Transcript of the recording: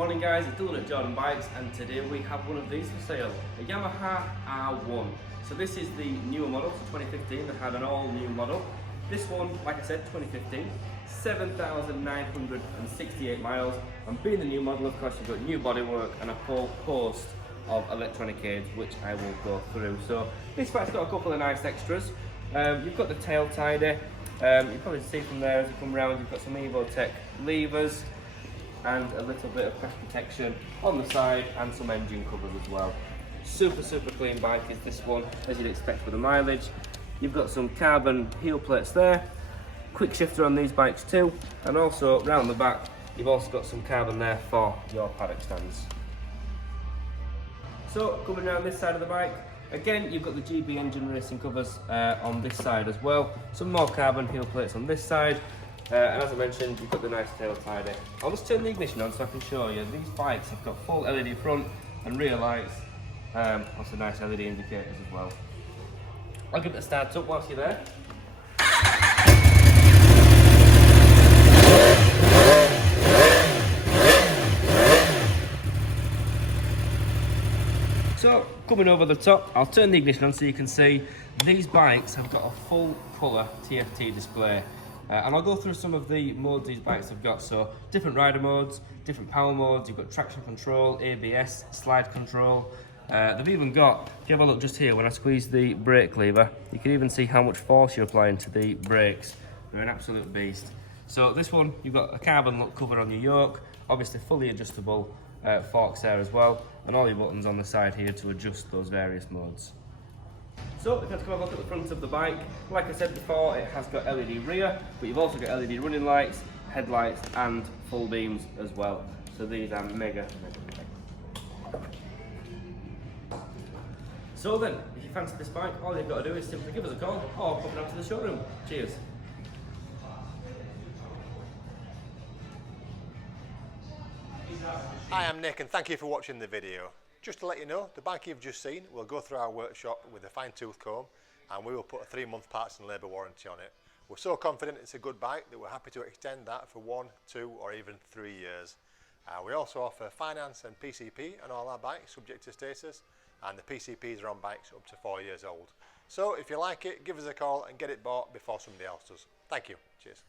morning guys, it's Dylan at Jordanbikes and today we have one of these for sale, a Yamaha R1. So this is the newer model, so 2015, they had an all new model. This one, like I said, 2015, 7,968 miles, and being the new model, of course, you've got new bodywork and a whole host of electronic aids, which I will go through. So this bike's got a couple of nice extras. You've got the tail tidy, you probably see from there as you come round, you've got some Evotech levers, and a little bit of crash protection on the side and some engine covers as well. Super clean bike is this one, as you'd expect for the mileage. You've got some carbon heel plates there, quick shifter on these bikes too, and also round the back you've also got some carbon there for your paddock stands. So coming around this side of the bike, again you've got the GB engine racing covers on this side as well, some more carbon heel plates on this side. And as I mentioned, you've got the nice tail tidy. I'll just turn the ignition on so I can show you. These bikes have got full LED front and rear lights, also nice LED indicators as well. I'll give it a start up whilst you're there. So, coming over the top, I'll turn the ignition on so you can see these bikes have got a full colour TFT display. And I'll go through some of the modes these bikes have got. So different rider modes, different power modes, you've got traction control, ABS, slide control. They've even got, if you have a look just here, when I squeeze the brake lever, you can even see how much force you're applying to the brakes. They're an absolute beast. So this one, you've got a carbon look cover on your yoke, obviously fully adjustable forks there as well, and all your buttons on the side here to adjust those various modes. So if you have to come have a look at the front of the bike, like I said before, it has got LED rear, but you've also got LED running lights, headlights and full beams as well. So these are mega. So then, if you fancy this bike, all you've got to do is simply give us a call or pop down to the showroom. Cheers. Hi, I'm Nick and thank you for watching the video. Just to let you know, the bike you've just seen will go through our workshop with a fine-tooth comb and we will put a 3-month parts and labour warranty on it. We're so confident it's a good bike that we're happy to extend that for 1, 2 or even 3 years. We also offer finance and PCP on all our bikes subject to status, and the PCPs are on bikes up to 4 years old. So if you like it, give us a call and get it bought before somebody else does. Thank you. Cheers.